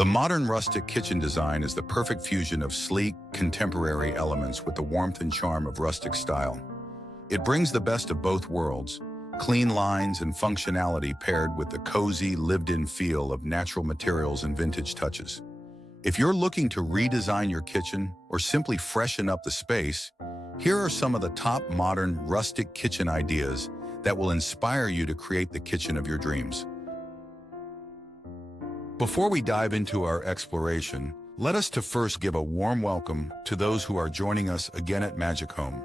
The modern rustic kitchen design is the perfect fusion of sleek, contemporary elements with the warmth and charm of rustic style. It brings the best of both worlds, clean lines and functionality paired with the cozy, lived-in feel of natural materials and vintage touches. If you're looking to redesign your kitchen or simply freshen up the space, here are some of the top modern rustic kitchen ideas that will inspire you to create the kitchen of your dreams. Before we dive into our exploration, let us first give a warm welcome to those who are joining us again at Magic Home.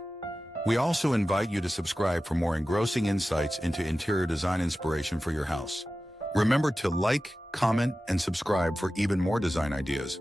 We also invite you to subscribe for more engrossing insights into interior design inspiration for your house. Remember to like, comment, and subscribe for even more design ideas.